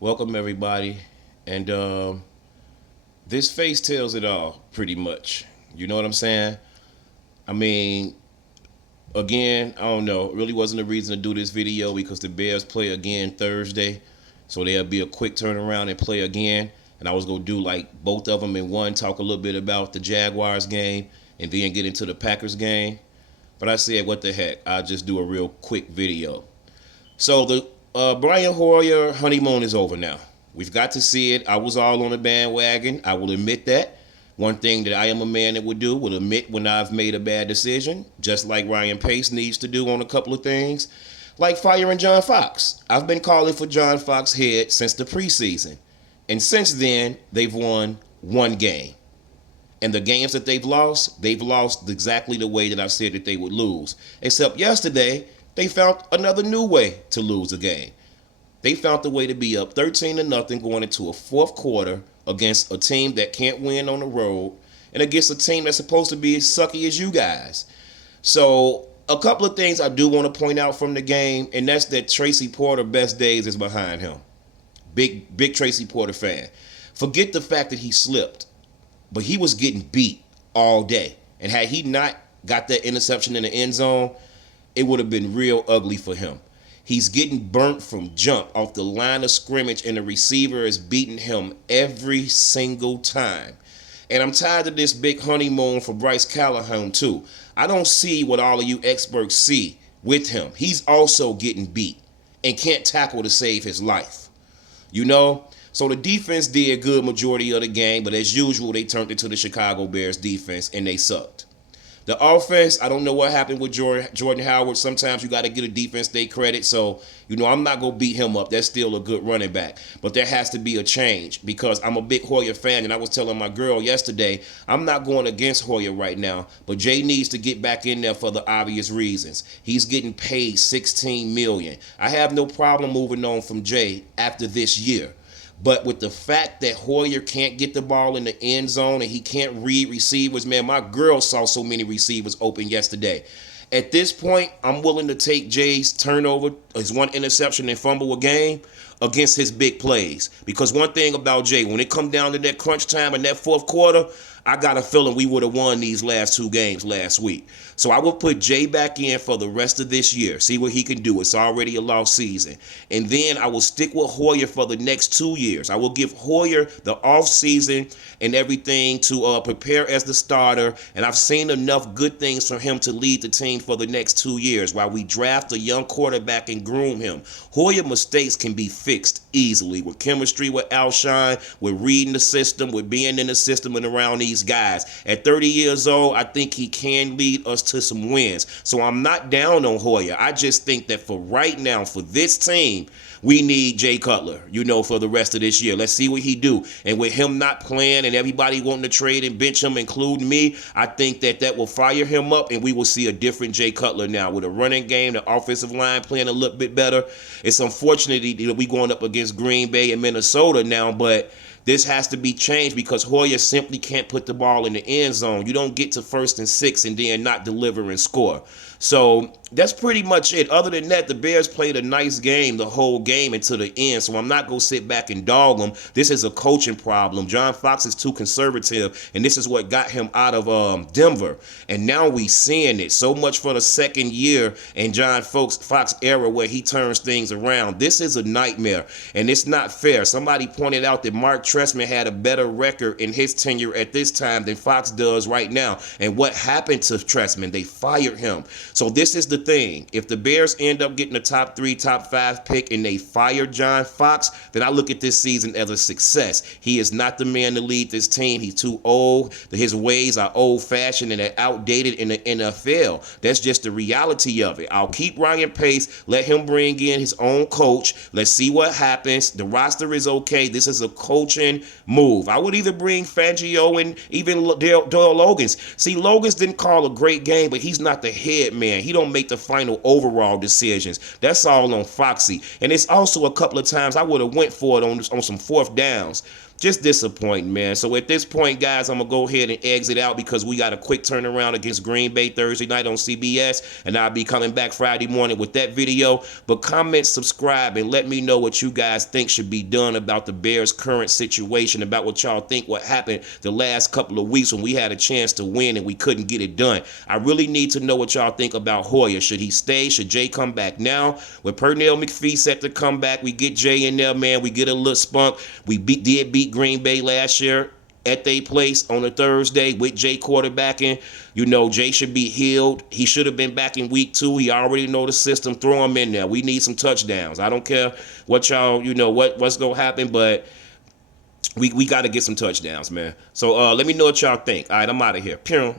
Welcome everybody, and this face tells it all, pretty much. You know what I'm saying? I mean, again, I don't know. It really wasn't a reason to do this video because the Bears play again Thursday, so there'll be a quick turnaround and play again. And I was gonna do like both of them in one, talk a little bit about the Jaguars game, and then get into the Packers game. But I said, what the heck? I'll just do a real quick video. So the Brian Hoyer honeymoon is over now. We've got to see it. I was all on the bandwagon. I will admit that. One thing that I am a man that would do will admit when I've made a bad decision, just like Ryan Pace needs to do on a couple of things, like firing John Fox. I've been calling for John Fox's head since the preseason. And since then, they've won one game. And the games that they've lost exactly the way that I said that they would lose. Except yesterday, they found another new way to lose a game. They found a way to be up 13-0 going into a fourth quarter against a team that can't win on the road and against a team that's supposed to be as sucky as you guys. So a couple of things I do want to point out from the game, and that's that Tracy Porter best days is behind him. Big Tracy Porter fan. Forget the fact that he slipped, but he was getting beat all day. And had he not got that interception in the end zone, it would have been real ugly for him. He's getting burnt from jump off the line of scrimmage, and the receiver is beating him every single time. And I'm tired of this big honeymoon for Bryce Callahan, too. I don't see what all of you experts see with him. He's also getting beat and can't tackle to save his life. You know? So the defense did a good majority of the game, but as usual, they turned it to the Chicago Bears defense, and they sucked. The offense, I don't know what happened with Jordan Howard. Sometimes you got to get a defense they credit. So, I'm not going to beat him up. That's still a good running back. But there has to be a change because I'm a big Hoyer fan. And I was telling my girl yesterday, I'm not going against Hoyer right now. But Jay needs to get back in there for the obvious reasons. He's getting paid $16 million. I have no problem moving on from Jay after this year. But with the fact that Hoyer can't get the ball in the end zone and he can't read receivers, man, my girl saw so many receivers open yesterday. At this point, I'm willing to take Jay's turnover, his one interception and fumble a game against his big plays. Because one thing about Jay, when it come down to that crunch time in that fourth quarter, I got a feeling we would have won these last two games last week. So I will put Jay back in for the rest of this year. See what he can do. It's already a lost season. And then I will stick with Hoyer for the next 2 years. I will give Hoyer the offseason and everything to prepare as the starter. And I've seen enough good things from him to lead the team for the next 2 years while we draft a young quarterback and groom him. Hoyer mistakes can be fixed easily with chemistry with Alshon, with reading the system, with being in the system and around these guys. At 30 years old, I think he can lead us to some wins. So I'm not down on Hoyer. I just think that for right now, for this team, we need Jay Cutler, for the rest of this year. Let's see what he do. And with him not playing and everybody wanting to trade and bench him, including me, I think that will fire him up and we will see a different Jay Cutler now with a running game, the offensive line playing a little bit better. It's unfortunate that we going up against Green Bay and Minnesota now, but this has to be changed because Hoyer simply can't put the ball in the end zone. You don't get to 1st and 6 and then not deliver and score. So that's pretty much it. Other than that, the Bears played a nice game the whole game until the end. So I'm not going to sit back and dog them. This is a coaching problem. John Fox is too conservative, and this is what got him out of Denver. And now we seeing it. So much for the second year in John Fox era where he turns things around. This is a nightmare, and it's not fair. Somebody pointed out that Mark Trestman had a better record in his tenure at this time than Fox does right now. And what happened to Trestman? They fired him. So this is the thing. If the Bears end up getting a top 3, top 5 pick and they fire John Fox, then I look at this season as a success. He is not the man to lead this team. He's too old. His ways are old-fashioned and they're outdated in the NFL. That's just the reality of it. I'll keep Ryan Pace. Let him bring in his own coach. Let's see what happens. The roster is okay. This is a coaching move. I would either bring Fangio and even Doyle Logans. See, Logans didn't call a great game, but he's not the head man. He don't make the final overall decisions. That's all on Foxy. And it's also a couple of times I would have went for it on some fourth downs. just disappointing, man. So at this point, guys, I'm gonna go ahead and exit out because we got a quick turnaround against Green Bay Thursday night on CBS, and I'll be coming back Friday morning with that video. But comment, subscribe, and let me know what you guys think should be done about the Bears' current situation, about what y'all think what happened the last couple of weeks when we had a chance to win and we couldn't get it done. I really need to know what y'all think about Hoyer. Should he stay? Should Jay come back now? With Pernell McPhee set to come back, we get Jay in there, man. We get a little spunk. We did beat Green Bay last year at their place on a Thursday with Jay quarterbacking. You know, Jay should be healed. He should have been back in week 2. He already know the system. Throw him in there. We need some touchdowns. I don't care what y'all, what's going to happen, but we got to get some touchdowns, man. So let me know what y'all think. All right, I'm out of here. Pew.